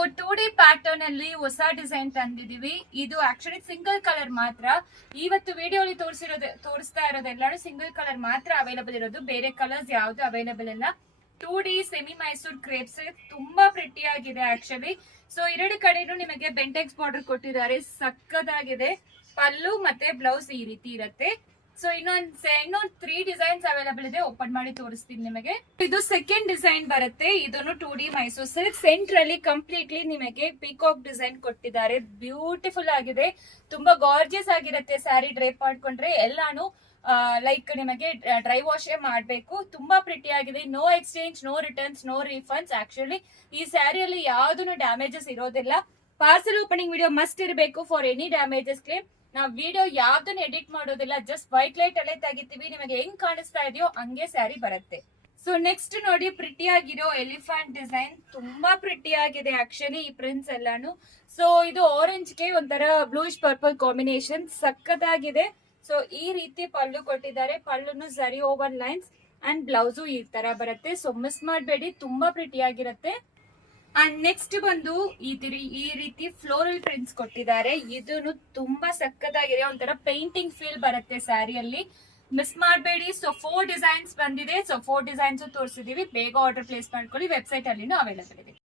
2D pattern ಅಲ್ಲಿ ಹೊಸ design ತಂದಿದೀವಿ. ಇದು ಆಕ್ಚುಲಿ ಸಿಂಗಲ್ ಕಲರ್ ಮಾತ್ರ. ಇವತ್ತು ವಿಡಿಯೋಲಿ ತೋರಿಸ್ತಾ ಇರೋದೆಲ್ಲಾನು ಸಿಂಗಲ್ ಕಲರ್ ಮಾತ್ರ ಅವೈಲಬಲ್ ಇರೋದು, ಬೇರೆ ಕಲರ್ಸ್ ಯಾವ್ದು ಅವೈಲಬಲ್ ಇಲ್ಲ. 2D ಸೆಮಿ ಮೈಸೂರ್ ಕ್ರೇಪ್ಸ್ ತುಂಬಾ ಪ್ರಿಟಿ ಆಗಿದೆ ಆಕ್ಚುಲಿ. ಸೊ ಎರಡು ಕಡೆನೂ ನಿಮಗೆ ಬೆಂಟೆಕ್ಸ್ ಬಾರ್ಡರ್ ಕೊಟ್ಟಿದ್ದಾರೆ, ಸಕ್ಕದಾಗಿದೆ. ಪಲ್ಲು ಮತ್ತೆ ಬ್ಲೌಸ್ ಈ ರೀತಿ ಇರುತ್ತೆ. ಸೊ ಇನ್ನೊಂದು 3 ಡಿಸೈನ್ಸ್ ಅವೈಲಬಲ್ ಇದೆ, ಓಪನ್ ಮಾಡಿ ತೋರಿಸ್ತೀನಿ ನಿಮಗೆ. ಇದು ಸೆಕೆಂಡ್ ಡಿಸೈನ್ ಬರುತ್ತೆ. ಇದನ್ನು 2D ಮೈಸೂರ್ ಸಿಲ್ಕ್. ಸೆಂಟ್ರಲ್ಲಿ ಕಂಪ್ಲೀಟ್ಲಿ ನಿಮಗೆ ಪಿಕಾಕ್ ಡಿಸೈನ್ ಕೊಟ್ಟಿದ್ದಾರೆ, ಬ್ಯೂಟಿಫುಲ್ ಆಗಿದೆ, ತುಂಬಾ ಗಾರ್ಜಿಯಸ್ ಆಗಿರುತ್ತೆ. ಸ್ಯಾರಿ ಡ್ರೇಪ್ ಮಾಡ್ಕೊಂಡ್ರೆ ಎಲ್ಲಾನು ಲೈಕ್ ನಿಮಗೆ ಡ್ರೈ ವಾಶೇ ಮಾಡಬೇಕು. ತುಂಬಾ ಪ್ರಿಟಿ ಆಗಿದೆ. No exchange, no returns, no refunds. Actually ಈ ಸ್ಯಾರಿಯಲ್ಲಿ ಯಾವ್ದು ಡ್ಯಾಮೇಜಸ್ ಇರೋದಿಲ್ಲ. ಪಾರ್ಸಲ್ ಓಪನಿಂಗ್ ವಿಡಿಯೋ ಮಸ್ಟ್ ಇರಬೇಕು ಫಾರ್ ಎನಿ ಡ್ಯಾಮೇಜಸ್ ಕ್ಲೇಮ್. ನಾವು ವಿಡಿಯೋ ಯಾವ್ದನ್ನ ಎಡಿಟ್ ಮಾಡೋದಿಲ್ಲ, ಜಸ್ಟ್ ವೈಟ್ ಲೈಟ್ ಅಲ್ಲೇ ತೆಗಿತೀವಿ. ನಿಮಗೆ ಹೆಂಗ್ ಕಾಣಿಸ್ತಾ ಇದೆಯೋ ಹಂಗೆ ಸ್ಯಾರಿ ಬರುತ್ತೆ. ಸೊ ನೆಕ್ಸ್ಟ್ ನೋಡಿ, ಪ್ರಿಟಿ ಆಗಿರೋ ಎಲಿಫೆಂಟ್ ಡಿಸೈನ್, ತುಂಬಾ ಪ್ರಿಟಿ ಆಗಿದೆ ಆಕ್ಚುಲಿ ಈ ಪ್ರಿಂಟ್ಸ್ ಎಲ್ಲಾನು. ಸೊ ಇದು ಆರೆಂಜ್ಗೆ ಒಂಥರ ಬ್ಲೂಯಿಶ್ ಪರ್ಪಲ್ ಕಾಂಬಿನೇಷನ್, ಸಕ್ಕತ್ತಾಗಿದೆ. ಸೊ ಈ ರೀತಿ ಪಲ್ಲು ಕೊಟ್ಟಿದ್ದಾರೆ, ಪಲ್ಲುನು ಸರಿ ಓವರ್ ಲೈನ್ಸ್ ಅಂಡ್ ಬ್ಲೌಸು ಈ ತರ ಬರುತ್ತೆ. ಸೊ ಮಿಸ್ ಮಾಡಬೇಡಿ, ತುಂಬಾ ಪ್ರಿಟಿ ಆಗಿರುತ್ತೆ. ಅಂಡ್ ನೆಕ್ಸ್ಟ್ ಬಂದು ಈ ರೀತಿ ಫ್ಲೋರಲ್ ಪ್ರಿಂಟ್ಸ್ ಕೊಟ್ಟಿದ್ದಾರೆ. ಇದನ್ನು ತುಂಬಾ ಸಕ್ಕತ್ತಾಗಿದೆ, ಒಂಥರ ಪೇಂಟಿಂಗ್ ಫೀಲ್ ಬರುತ್ತೆ ಸ್ಯಾರಿಯಲ್ಲಿ, ಮಿಸ್ ಮಾಡಬೇಡಿ. ಸೊ 4 ಡಿಸೈನ್ಸ್ ಬಂದಿದೆ. ಸೊ 4 ಡಿಸೈನ್ಸ್ ತೋರಿಸಿದೀವಿ. ಬೇಗ ಆರ್ಡರ್ ಪ್ಲೇಸ್ ಮಾಡ್ಕೊಳ್ಳಿ, ವೆಬ್ಸೈಟ್ ಅಲ್ಲಿನೂ ಅವೈಲೇಬಲ್ ಇದೆ.